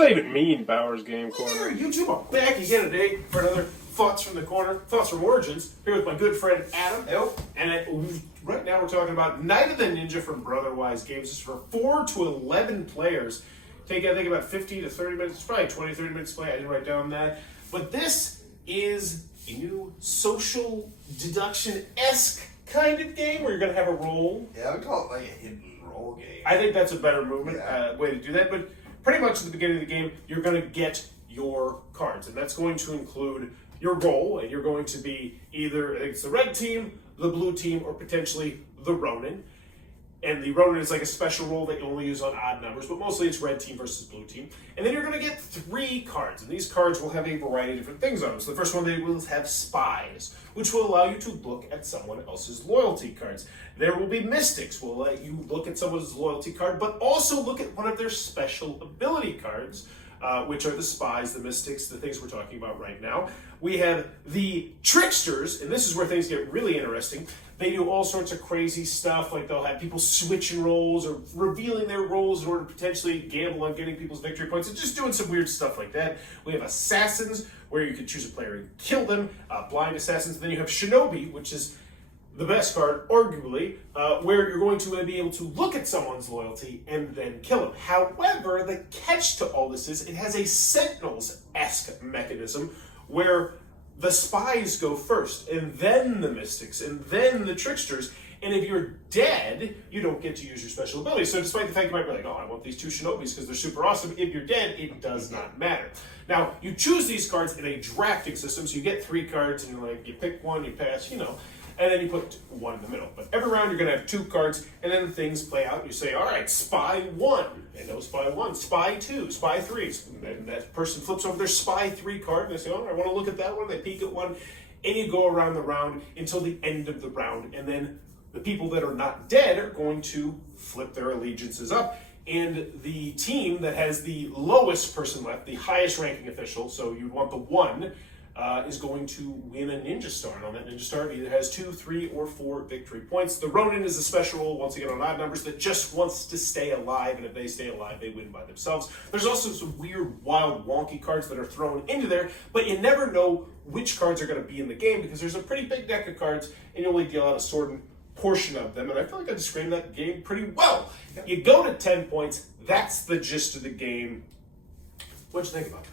that even mean, Bowers Game Corner? YouTube, I'm back again today for another Thoughts from the Corner, Thoughts from Origins, here with my good friend Adam. Yep. And right now we're talking about Night of the Ninja from Brotherwise Games. This is for 4 to 11 players. Take, I think, about 50 to 30 minutes. It's probably 20, 30 minutes to play. I didn't write down that. But this is a new social deduction-esque kind of game where you're going to have a roll. Yeah, I would call it like a hidden roll game. I think that's a better movement, Yeah. way to do that. But pretty much at the beginning of the game, you're going to get your cards. And that's going to include your role. And you're going to be either, I think it's the red team, the blue team, or potentially the Ronin. And the Ronin is like a special role that you only use on odd numbers, but mostly it's red team versus blue team. And then you're going to get 3 cards, and these cards will have a variety of different things on them. So the first one, they will have spies, which will allow you to look at someone else's loyalty cards. There will be mystics, will let you look at someone's loyalty card, but also look at one of their special ability cards, which are the spies, the mystics, the things we're talking about right now. We have the tricksters, and this is where things get really interesting. They do all sorts of crazy stuff, like they'll have people switching roles or revealing their roles in order to potentially gamble on getting people's victory points and just doing some weird stuff like that. We have assassins, where you can choose a player and kill them, blind assassins. And then you have Shinobi, which is the best card, arguably, where you're going to be able to look at someone's loyalty and then kill them. However, the catch to all this is it has a Sentinels-Esque Mechanism where the spies go first, and then the mystics, and then the tricksters. And if you're dead, you don't get to use your special ability. So despite the fact you might be like, oh, I want these 2 Shinobis because they're super awesome, if you're dead, it does not matter. Now, you choose these cards in a drafting system, so you get 3 cards, and you pick one, you pass, and then you put 1 in the middle. But every round, you're going to have 2 cards, and then things play out. You say, all right, Spy 1, and no Spy 1, Spy 2, Spy 3. And that person flips over their Spy 3 card, and they say, oh, I want to look at that one. They peek at one, and you go around the round until the end of the round. And then the people that are not dead are going to flip their allegiances up. And the team that has the lowest person left, the highest ranking official, so you'd want the 1, is going to win a Ninja Star. And on that Ninja Star, it either has 2, 3, or 4 victory points. The Ronin is a special role, once again on odd numbers, that just wants to stay alive, and if they stay alive, they win by themselves. There's also some weird, wild, wonky cards that are thrown into there, but you never know which cards are going to be in the game because there's a pretty big deck of cards, and you only deal out a certain portion of them, and I feel like I described that game pretty well. You go to 10 points, that's the gist of the game. What'd you think about it?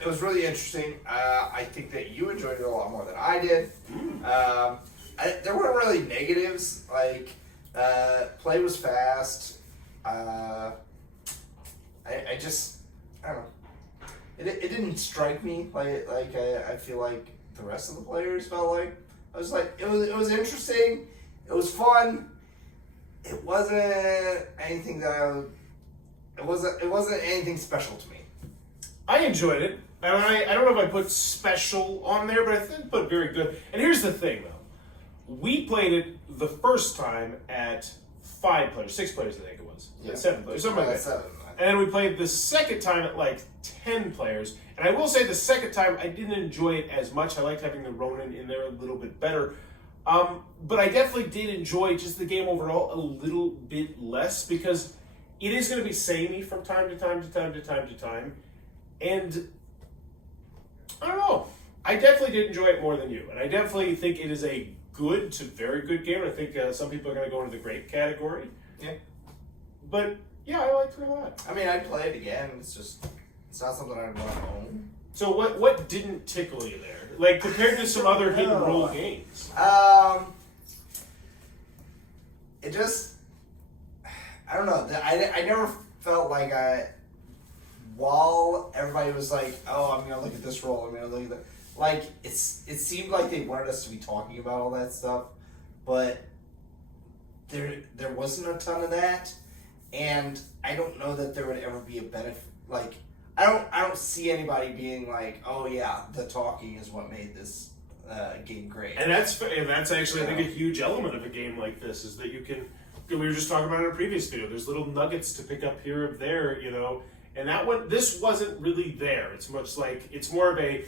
It was really interesting. I think that you enjoyed it a lot more than I did. There weren't really negatives. Like, play was fast. I don't know. It didn't strike me like I feel like the rest of the players felt like. I was like, it was interesting. It was fun. It wasn't anything that it wasn't anything special to me. I enjoyed it. And I don't know if I put special on there, but I think I put very good. And here's the thing, though. We played it the first time at 5 players, 6 players, I think it was. Yeah. 7 players, something like that. 7. And then we played the second time at like 10 players. And I will say the second time I didn't enjoy it as much. I liked having the Ronin in there a little bit better. But I definitely did enjoy just the game overall a little bit less because it is going to be samey from time to time to time to time to time. And I don't know. I definitely did enjoy it more than you. And I definitely think it is a good to very good game. I think some people are going to go into the great category. Yeah. But yeah, I liked it a lot. I mean, I'd play it again. It's not something I'd want to own. So what didn't tickle you there? Like compared to some other hidden role games? It just, I don't know. I never felt like while everybody was like, oh, I'm going to look at this role, I'm going to look at that. Like, it seemed like they wanted us to be talking about all that stuff, but there wasn't a ton of that, and I don't know that there would ever be a benefit. Like, I don't see anybody being like, oh yeah, the talking is what made this game great. And that's actually, I think, a huge element of a game like this is that you can. We were just talking about it in a previous video. There's little nuggets to pick up here or there, And this wasn't really there. It's much like it's more of a.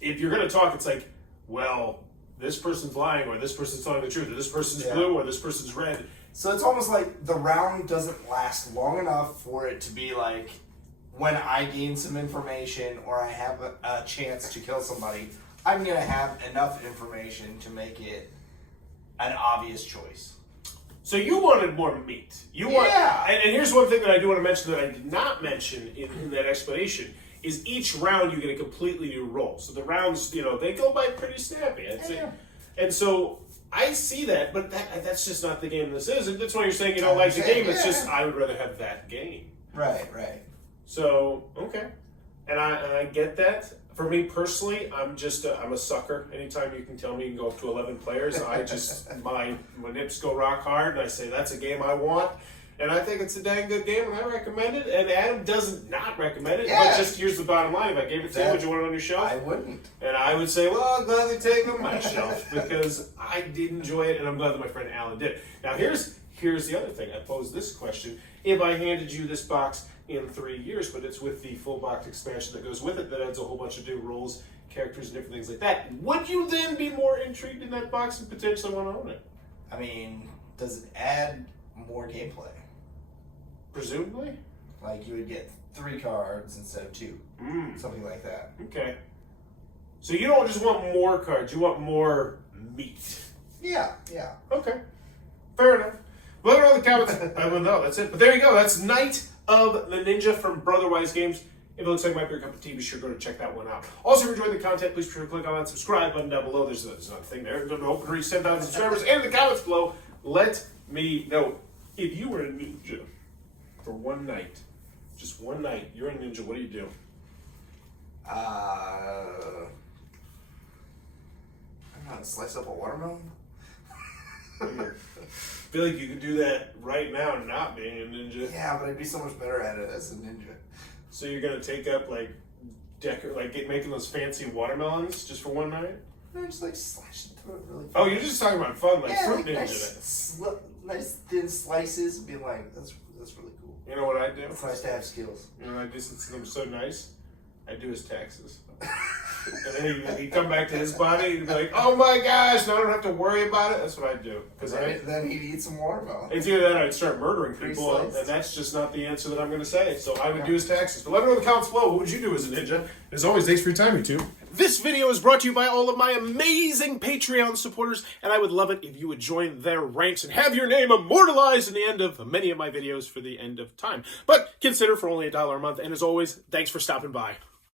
If you're going to talk, it's like, well, this person's lying, or this person's telling the truth, or this person's blue, or this person's red. So it's almost like the round doesn't last long enough for it to be like, when I gain some information or I have a chance to kill somebody, I'm going to have enough information to make it an obvious choice. So you wanted more meat. And here's one thing that I do want to mention that I did not mention in that explanation is each round you get a completely new roll. So the rounds, they go by pretty snappy. And so I see that, but that's just not the game this is. And that's why you're saying you don't like the game. It's just I would rather have that game. Right. So, okay. And I get that. For me personally, I'm a sucker. Anytime you can tell me you can go up to 11 players, my nips go rock hard, and I say that's a game I want. And I think it's a dang good game, and I recommend it. And Adam doesn't not recommend it. Yeah. But just here's the bottom line: if I gave it to you, would you want it on your shelf? I wouldn't. And I would say, well, I'll gladly take it on my shelf because I did enjoy it, and I'm glad that my friend Alan did. Now here's the other thing. I posed this question: if I handed you this box in 3 years, but it's with the full box expansion that goes with it, that adds a whole bunch of new rules, characters, and different things like that, would you then be more intrigued in that box and potentially want to own it? I mean, does it add more gameplay? Presumably. Like you would get 3 cards instead of 2. Something like that. Okay. So you don't just want more cards, you want more meat. Yeah. Okay. Fair enough. Let me know in the comments. I don't know. That's it. But there you go. That's Night of the Ninja from Brotherwise Games. If it looks like my beer cup of tea, be sure to go to check that one out. Also, if you enjoyed the content, please be sure to click on that subscribe button down below. There's another thing there. There's an open to reach 10,000 subscribers. And in the comments below, let me know if you were a ninja for one night. Just one night. You're a ninja. What do you do? I don't know, slice up a watermelon? I feel like you could do that right now not being a ninja. Yeah, but I'd be so much better at it as a ninja. So you're going to take up making those fancy watermelons just for one night? No, just like slash it through it really fast. Oh, you're just talking about fun, like fruit ninja. Nice thin slices and be like, that's really cool. You know what I do? It's nice to have skills. You know what I do since I'm so nice? I do his taxes. And then he'd come back to his body and be like, oh my gosh, now I don't have to worry about it. That's what I do. Then he'd eat some watermelon. It's either that or I'd start murdering people, and that's just not the answer that I'm going to say. So I would do his taxes. But let me know in the comments below, what would you do as a ninja? As always, thanks for your time, YouTube. This video is brought to you by all of my amazing Patreon supporters, and I would love it if you would join their ranks and have your name immortalized in the end of many of my videos for the end of time. But consider for only $1 a month, and as always, thanks for stopping by.